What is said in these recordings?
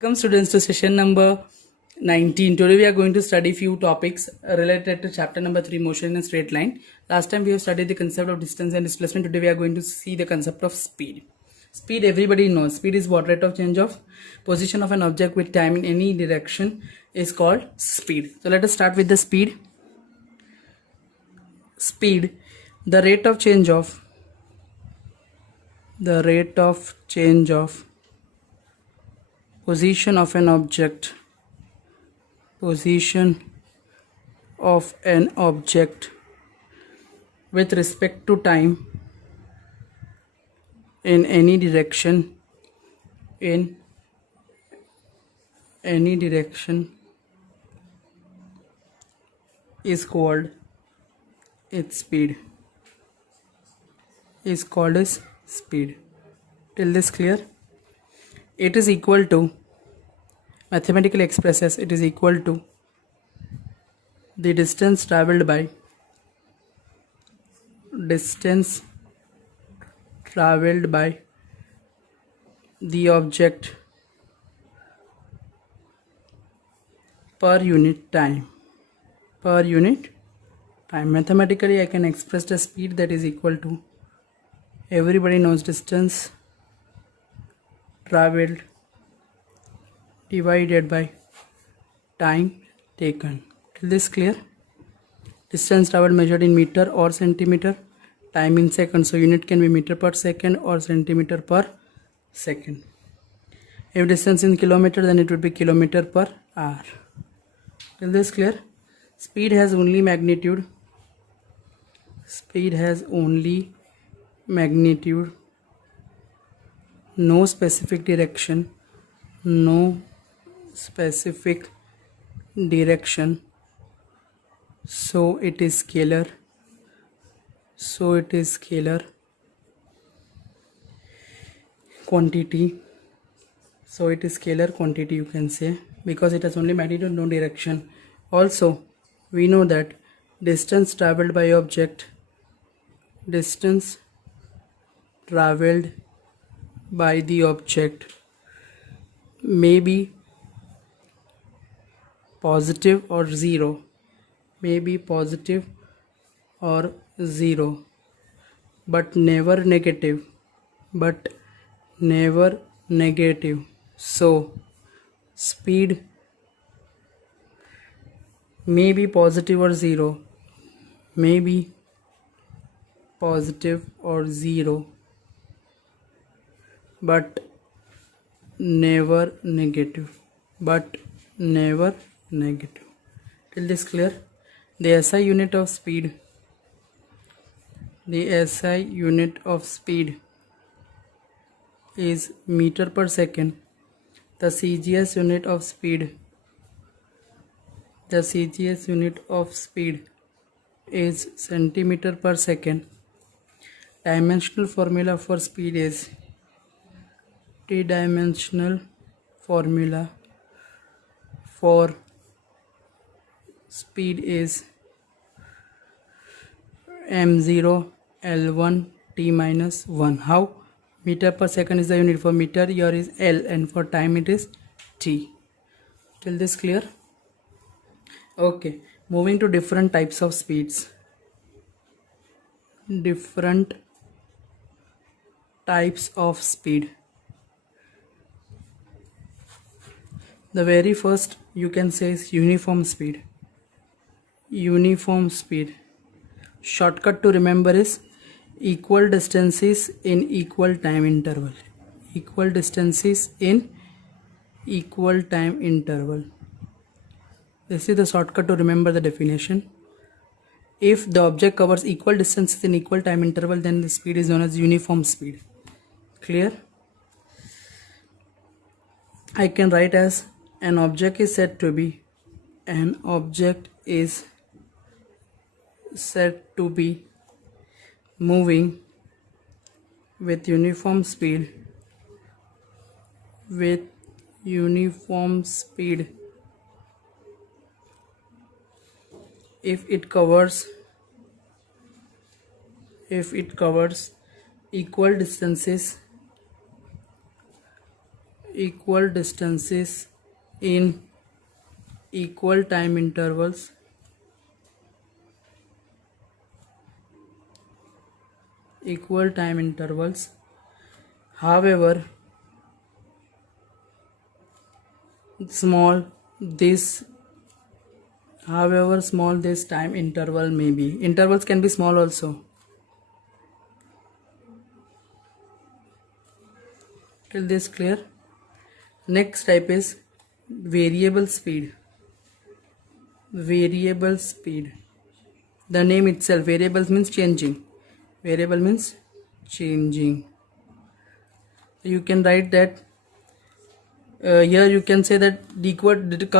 Welcome students to session number 19. Today we are going to study few topics related to chapter number 3, motion in a straight line. Last time we have studied the concept of distance and displacement. Today we are going to see the concept of speed. Speed, everybody knows. Speed is what? Rate of change of position of an object with time in any direction is called speed. So let us start with the speed. Speed, the rate of change of position of an object with respect to time in any direction is called its speed, is called as speed. Till this clear? It is equal to, mathematically expressed as, it is equal to the distance traveled by the object per unit time. Mathematically I can express the speed that is equal to, everybody knows, distance traveled divided by time taken. Till this clear? Distance traveled measured in meter or centimeter, time in seconds. So unit can be meter per second or centimeter per second. If distance in kilometer, then it would be kilometer per hour. Till this clear? Speed has only magnitude. No specific direction. So it is scalar. Quantity. So it is scalar quantity, you can say, because it has only magnitude, no direction. Also, we know that distance traveled by object may be positive or zero, but never negative. So speed may be positive or zero, but never negative. Till this clear? The SI unit of speed is meter per second. The CGS unit of speed is centimeter per second. Dimensional formula for speed is m0 L1 t minus 1. How? Meter per second is the unit. For meter here is L, and for time it is t. Till this clear? Okay, moving to different types of speeds. The very first you can say is uniform speed. Shortcut to remember is equal distances in equal time interval. This is the shortcut to remember the definition. If the object covers equal distances in equal time interval, then the speed is known as uniform speed. Clear? I can write as an object is said to be moving with uniform speed if it covers equal distances equal distances in equal time intervals however small this time interval may be. Intervals can be small also. Till this clear? Next type is variable speed. Variable speed. The name itself, variables means changing. Variable means changing. You can write that here you can say that the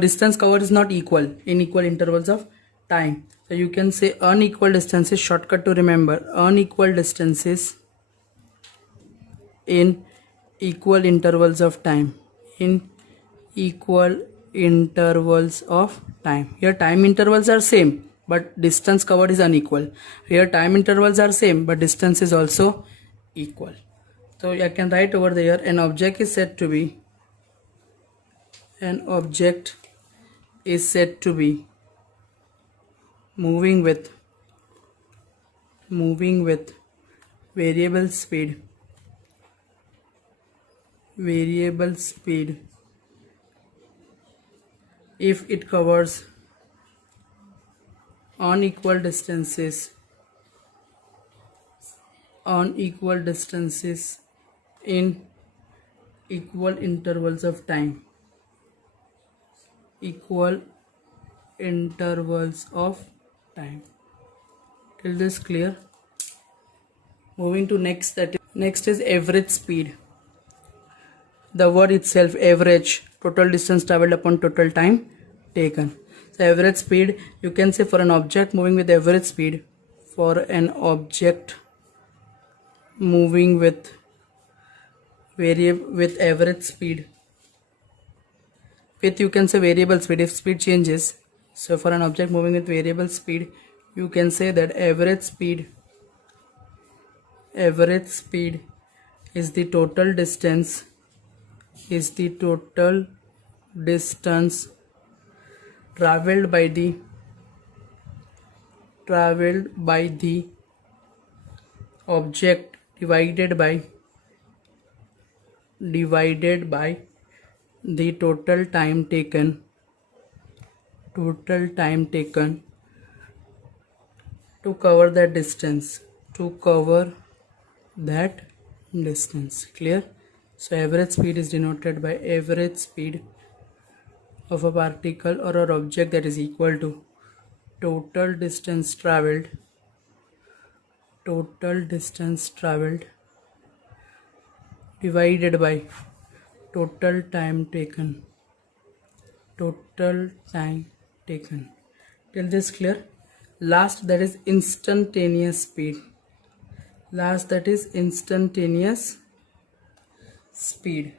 distance covered is not equal in equal intervals of time. So you can say unequal distances, shortcut to remember, unequal distances in equal intervals of time. In equal intervals of time. Here time intervals are same but distance covered is unequal. Here time intervals are same but distance is also equal. So I can write over there, an object is said to be moving with variable speed if it covers unequal distances in equal intervals of time. Till this clear? Moving to next is average speed. The word itself, average, total distance traveled upon total time taken. So average speed, you can say for an object moving with average speed, for an object moving with average speed, with you can say variable speed if speed changes. So for an object moving with variable speed, you can say that average speed is the total distance traveled by the object divided by the total time taken to cover that distance. Clear? So average speed is denoted by average speed of a particle or an object that is equal to total distance traveled divided by total time taken. Till this clear? Last, that is instantaneous speed.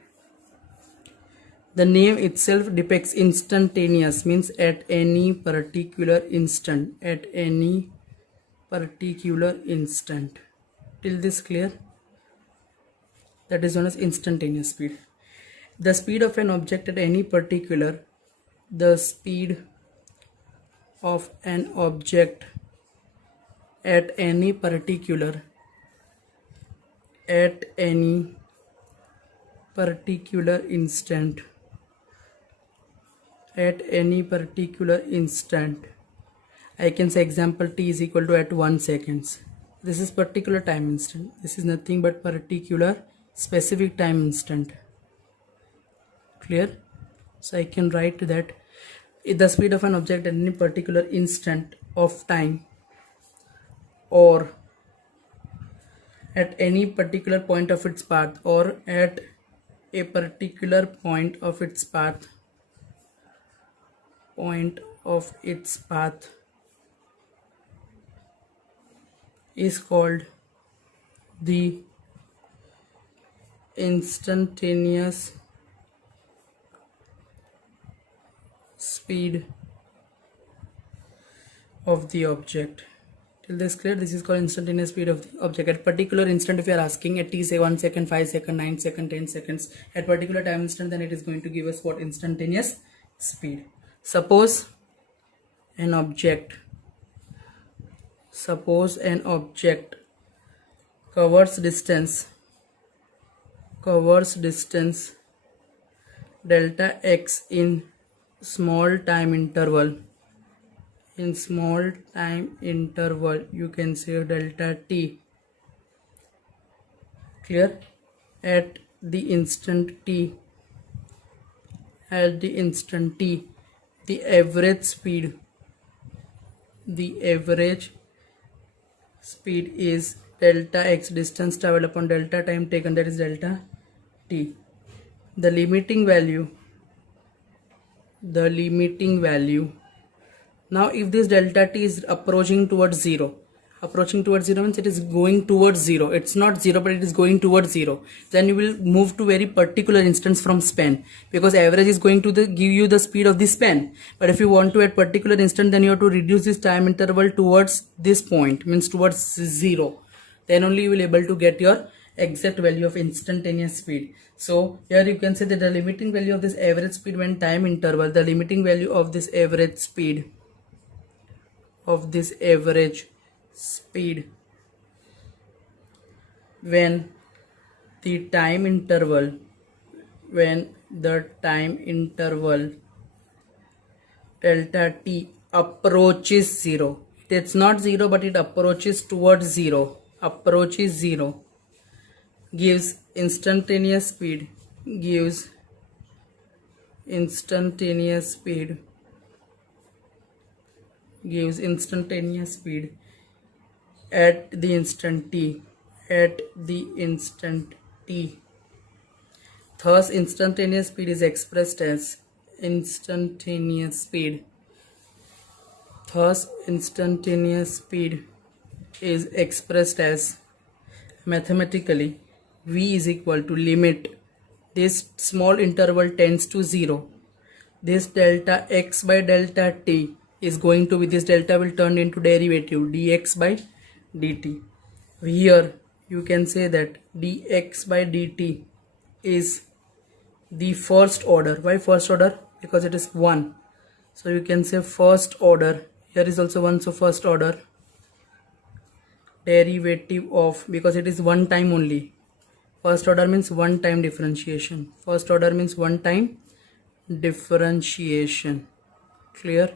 The name itself depicts instantaneous, means at any particular instant. Till this clear? That is known as instantaneous speed. The speed of an object at any particular instant, I can say example t is equal to at 1 seconds. This is particular time instant. This is nothing but particular specific time instant. Clear? So I can write that the speed of an object at any particular instant of time or at any particular point of its path or at a particular point of its path is called the instantaneous speed of the object. Till this clear? This is called instantaneous speed of the object. At particular instant, if you are asking at t say 1 second, 5 second, 9 second, 10 seconds, at particular time instant, then it is going to give us what? Instantaneous speed. Suppose an object covers distance delta x in small time interval. In small time interval, you can say delta t. Clear? At the instant t, the average speed is delta x, distance traveled upon delta time taken, that is delta t. The limiting value, now if this delta t is approaching towards 0 means it is going towards 0. It's not 0 but it is going towards 0. Then you will move to very particular instance from span, because average is going to give you the speed of the span. But if you want to at particular instant, then you have to reduce this time interval towards this point, means towards 0. Then only you will able to get your exact value of instantaneous speed. So here you can say that the limiting value of this average speed when time interval, the limiting value of this average speed when the time interval delta t approaches 0. It's not 0 but it approaches towards 0. Gives instantaneous speed at the instant t. Thus instantaneous speed is expressed as mathematically v is equal to limit this small interval tends to 0. This delta x by delta t is going to be, this delta will turn into derivative dx by dt. Here you can say that dx by dt is the first order. Why first order? Because it is 1. So you can say first order. Here is also 1, so first order derivative of, because it is one time only. First order means one time differentiation. Clear?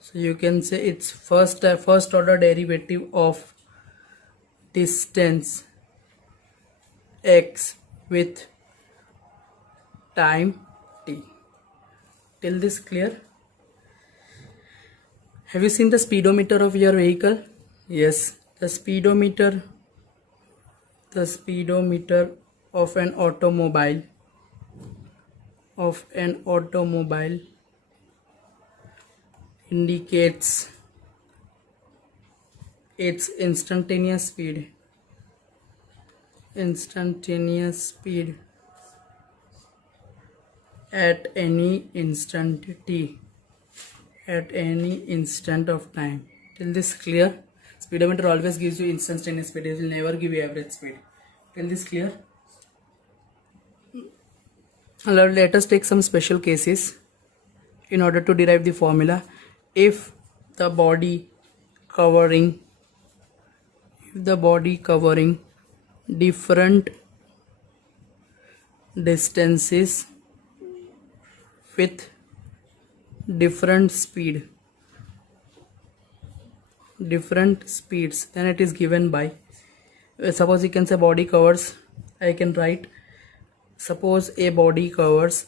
So you can say it's first order derivative of distance x with time t. Till this clear? Have you seen the speedometer of your vehicle? Yes, the speedometer of an automobile indicates its instantaneous speed at any instant t, at any instant of time. Till this clear? Speedometer always gives you instantaneous speed, it will never give you average speed. Till this clear? Let us take some special cases in order to derive the formula. If the body covering different distances with different speeds, then it is given by, suppose you can say body covers, I can write, suppose a body covers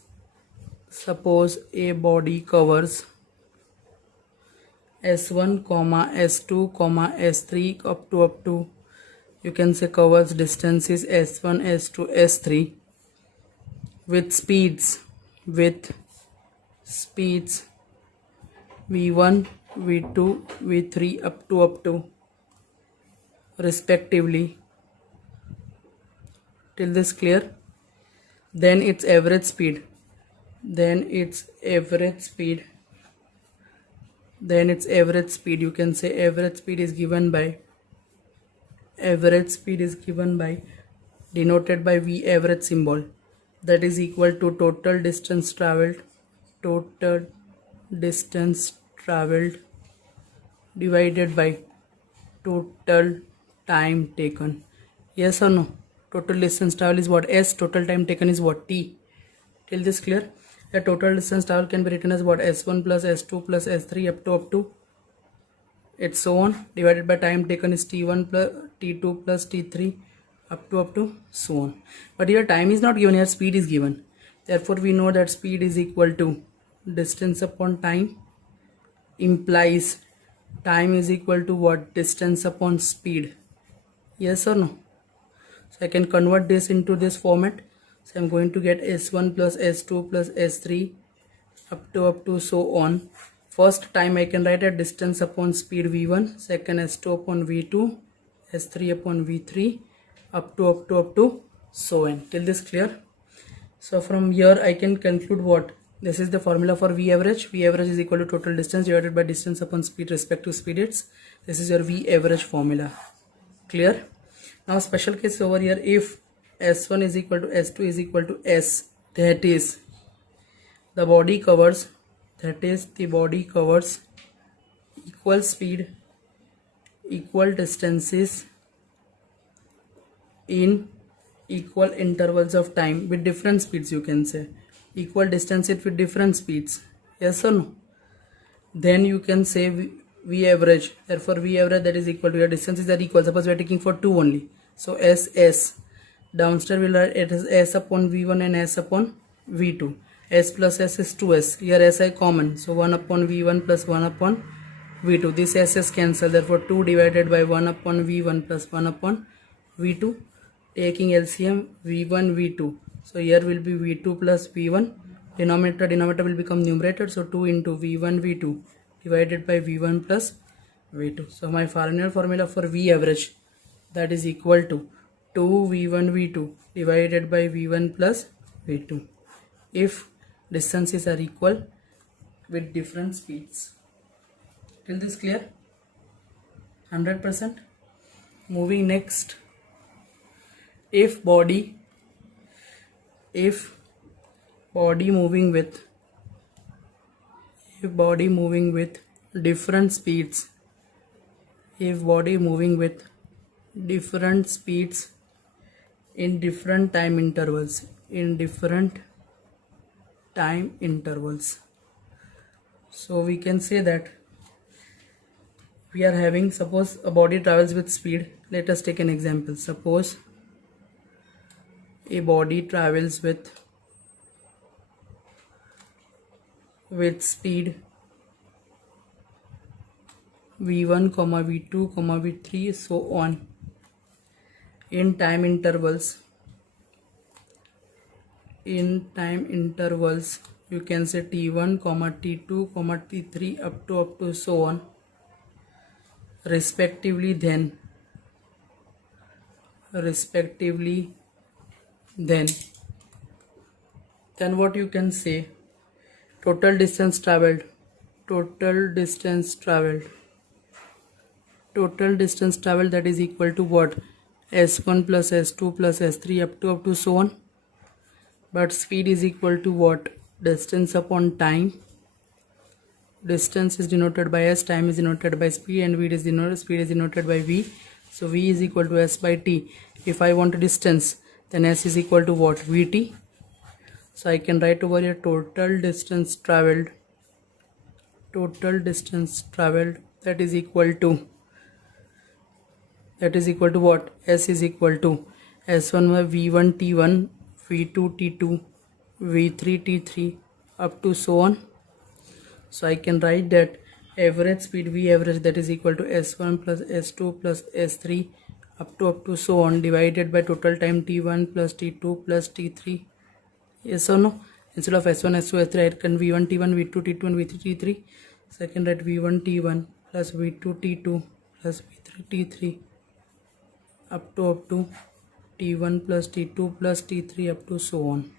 s1, s2, s3 up to you can say covers distances s1, s2, s3 with speeds v1, v2, v3 up to respectively. Till this clear? Then its average speed you can say average speed is given by average speed is given by, denoted by V average symbol, that is equal to total distance traveled divided by total time taken. Yes or no? Total distance travel is what? S. Total time taken is what? T. Till this clear? The total distance travel can be written as what? S1 plus S2 plus S3 up to it's so on, divided by time taken is T1 plus T2 plus T3 up to so on. But here time is not given, here speed is given. Therefore we know that speed is equal to distance upon time, implies time is equal to what? Distance upon speed. Yes or no? So I can convert this into this format. So I'm going to get S1 plus S2 plus S3 up to so on. First time I can write a distance upon speed V1, second S2 upon V2, S3 upon V3 up to so on. Till this clear? So from here I can conclude what? This is the formula for V average. V average is equal to total distance divided by distance upon speed respective speed hits. This is your V average formula. Clear? Now special case over here, if S1 is equal to S2 is equal to S, that is the body covers equal speed, equal distances in equal intervals of time with different speeds, you can say equal distances with different speeds. Yes or no? Then you can say V average. Therefore V average, that is equal to your distances are equal. Suppose we are taking for 2 only, so S downstairs will write it is S upon V1 and S upon V2. S plus S is 2S. Here Si common, so 1 upon V1 plus 1 upon V2. This S is cancelled. Therefore 2 divided by 1 upon V1 plus 1 upon V2. Taking LCM V1 V2. So here will be V2 plus V1. Denominator will become numerator. So 2 into V1 V2 divided by V1 plus V2. So my final formula for V average, that is equal to 2 V1 V2 divided by V1 plus V2 if distances are equal with different speeds. Till this clear? 100%. Moving next, if body moving with different speeds, in different time intervals, so we can say that we are having, suppose a body travels with speed. Let us take an example. Suppose a body travels with speed V1, V2, V3, so on in time intervals, you can say T1, T2, T3 up to so on respectively. Then what you can say, total distance traveled, that is equal to what? S1 plus S2 plus S3 up to so on. But speed is equal to what? Distance upon time. Distance is denoted by S, time is denoted by speed, and speed is denoted by V. So V is equal to S by T. If I want a distance, then S is equal to what? Vt. So I can write over here total distance traveled, that is equal to what? S is equal to S1 by V1 T1, V2 T2, V3 T3 up to so on. So I can write that average speed V average, that is equal to S1 plus S2 plus S3 up to so on divided by total time T1 plus T2 plus T3. Yes or no? Instead of S1 S2 S3 I can V1 T1 V2 T2 and V3 T3. So I can write V1 T1 plus V2 T2 plus V3 T3 up to T1 plus T2 plus T3 up to so on.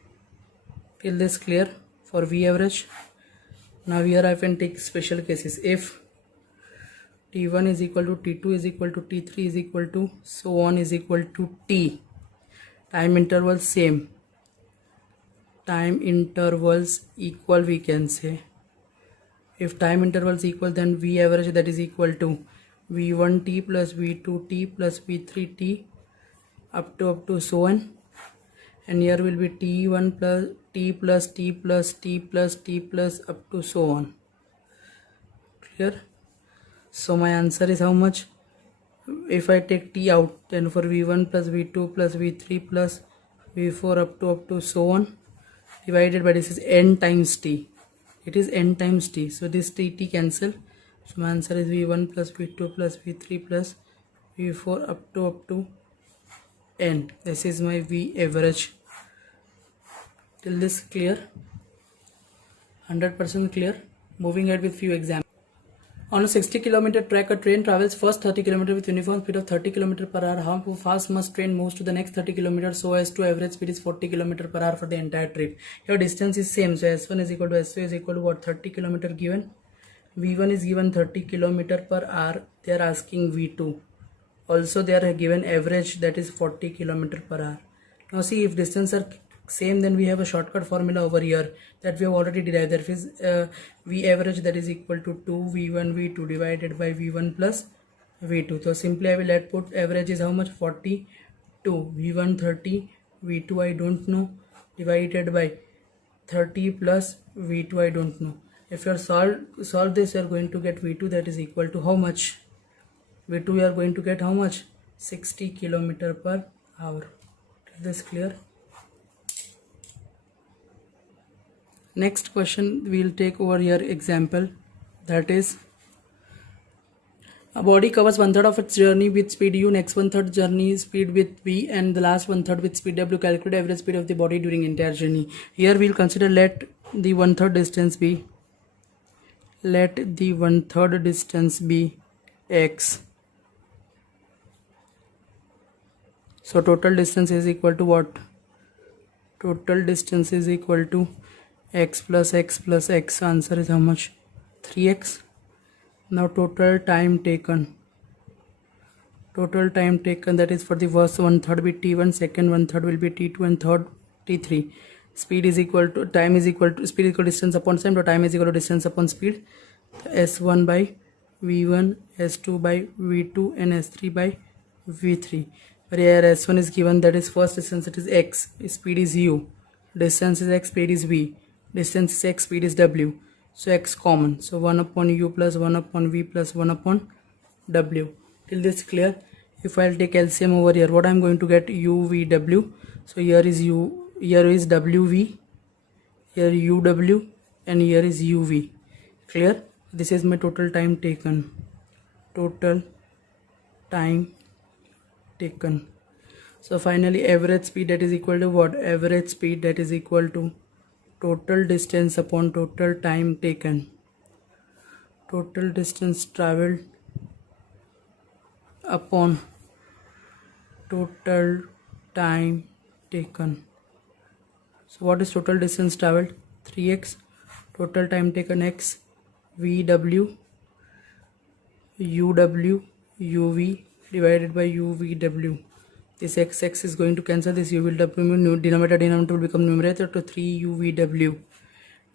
Till this clear for V average? Now here I can take special cases. If T1 is equal to T2 is equal to T3 is equal to so on is equal to T. Time intervals same. Time intervals equal, we can say. If time intervals equal, then V average, that is equal to V1T plus V2T plus V3T up to so on. And here will be T1 plus T plus T plus T plus T plus up to so on. Clear? So my answer is how much? If I take T out, then for V1 plus V2 plus V3 plus V4 up to so on, divided by this is n times T. It is n times T. So this T cancel. So my answer is V1 plus V2 plus V3 plus V4 up to n. This is my V average. Till this clear? 100% clear? Moving ahead with few examples. On a 60 km track, a train travels first 30 km with uniform speed of 30 km per hour. How fast must train move to the next 30 km so as to average speed is 40 km per hour for the entire trip? Your distance is same. So S1 is equal to S2 is equal to what? 30 km given. V1 is given 30 km per hour. They are asking V2. Also they are given average, that is 40 km per hour. Now see, if distance are same, then we have a shortcut formula over here that we have already derived. That is V average, that is equal to 2 V1 V2 divided by V1 plus V2. So simply I will let put average is how much? 42. V1 30, V2 I don't know, divided by 30 plus V2 I don't know. If you are solve this, you are going to get V2, that is equal to how much? V2 you are going to get how much? 60 km per hour. Is this clear? Next question we will take over here example, that is a body covers 1/3 of its journey with speed u, next 1/3 journey speed with v, and the last 1/3 with speed w. Calculate average speed of the body during entire journey. Here we will consider, let the 1/3 distance be, x. So total distance is equal to what? Total distance is equal to x plus x plus x. Answer is how much? 3x. Now total time taken, that is for the first 1/3 be t1, second 1/3 will be t2, and third t3. Speed is equal to time is equal to speed equal to distance upon time, so time is equal to distance upon speed. S1 by v1, S2 by v2, and S3 by v3. But here S1 is given, that is first distance, it is x, speed is u, distance is x, speed is v, distance is x, speed is w. So x common, so 1 upon u plus 1 upon v plus 1 upon w. Till this clear? If I'll take LCM over here, what I'm going to get? u v w. So here is u, here is wv, here uw, and here is uv. Clear? This is my total time taken. So finally average speed, that is equal to what? Average speed, that is equal to total distance upon total time taken. Total distance traveled upon total time taken. So what is total distance traveled? 3x. Total time taken x, vw, uw, uv divided by uvw. This x is going to cancel, this u will denominator will become numerator, to 3 uvw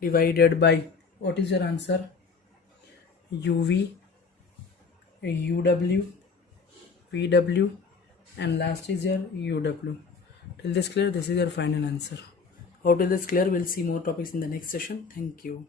divided by, what is your answer? uv, uw, vw, and last is your uw. Till this clear? This is your final answer. How till this clear? We'll see more topics in the next session. Thank you.